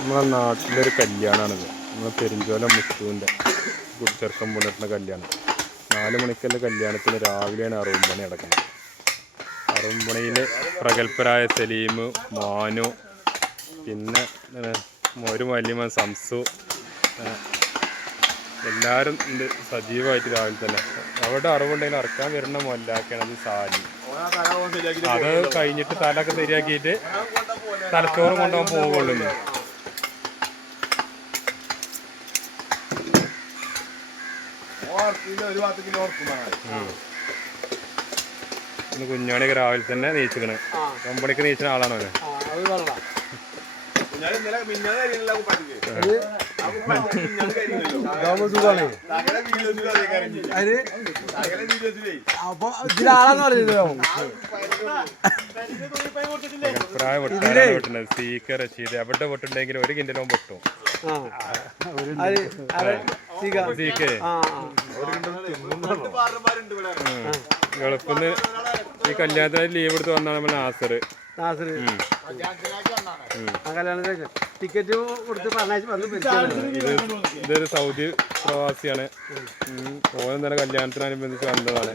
നമ്മളെ നാട്ടിലൊരു കല്യാണമാണിത്. നമ്മളെ പെരിഞ്ചോല മുത്തുവിൻ്റെ ചെറുക്കം പുലർത്തുന്ന കല്യാണം. 4 മണിക്കുള്ള കല്യാണത്തിന് രാവിലെയാണ് അറുപണി നടക്കുന്നത്. അറുപണിയിൽ പ്രഗത്ഭരായ സലീം, മാനു, പിന്നെ ഒരു വലിയ സംസു, എല്ലാവരും ഉണ്ട് സജീവമായിട്ട് രാവിലെ തന്നെ. അവിടെ അറിവുണ്ടെങ്കിൽ ഇറക്കാൻ വരുന്ന മൊല്ലാക്കാണ് അത് സാലി. അത് കഴിഞ്ഞിട്ട് തലൊക്കെ ശരിയാക്കിയിട്ട് തലച്ചോറ് കൊണ്ടുപോകാൻ പോകുള്ളൂ. കുഞ്ഞാണിയൊക്കെ രാവിലെ തന്നെ നീച്ചിക്കണ്. കമ്പണിക്ക് നീച്ചുന്ന ആളാണോ അവന്? സീക്ക റഷീദ് എവിടെ പൊട്ടുണ്ടെങ്കിലും 1 കിൻഡലും പൊട്ടും. ഗൾഫിന്ന് ഈ കല്യാണത്തിന് ലീവ് എടുത്ത് വന്നാണ് നമ്മൾ നാസർ. ഇതൊരു സൗദി പ്രവാസിയാണ്. ഓനും തന്നെ കല്യാണത്തിനനുബന്ധിച്ച് വന്നതാണ്.